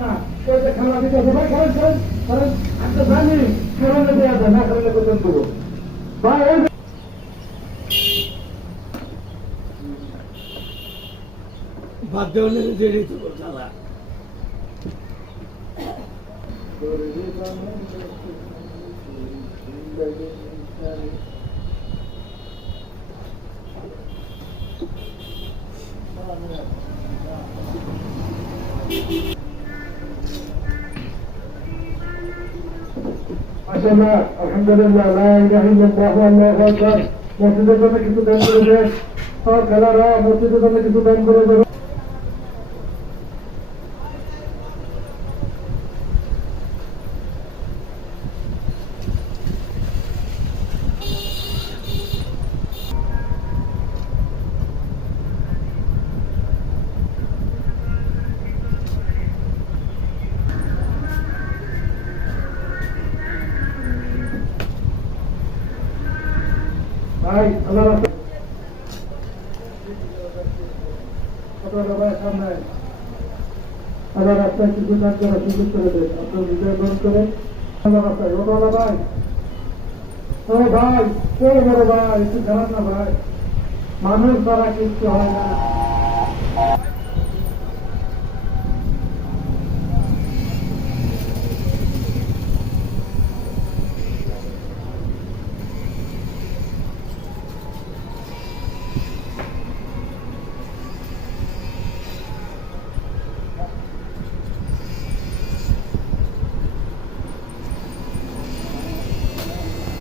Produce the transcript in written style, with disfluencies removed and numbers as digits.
না ওই যে খেলা দিতে হবে ভাই করেন করেন করেন একটা জানি খেলানো দেওয়া যায় না খেলালে কোথাও দেবো ভাই ওই বাদ দেওয়া দেরি তো খেলা মাশাআল্লাহ আলহামদুলিল্লাহ লা ইলাহা ইল্লাল্লাহু আল্লাহু আকবার মসজিদের জন্য কিছু দান করে দেন আর খেলারা মসজিদের জন্য কিছু দান করে দেন ভাই আল্লাহ রাস্তা আপনারা ভাই সামনে আল্লাহ রাস্তায় কিছু কাজ করার সুযোগ করে দেন আপনার বিজয় গ্রহণ করেন আল্লাহ রাস্তায় ওটা ভাই ও ভাই কে বড় ভাই একটু জানান না ভাই মানুষ দ্বারা কিছু হয় না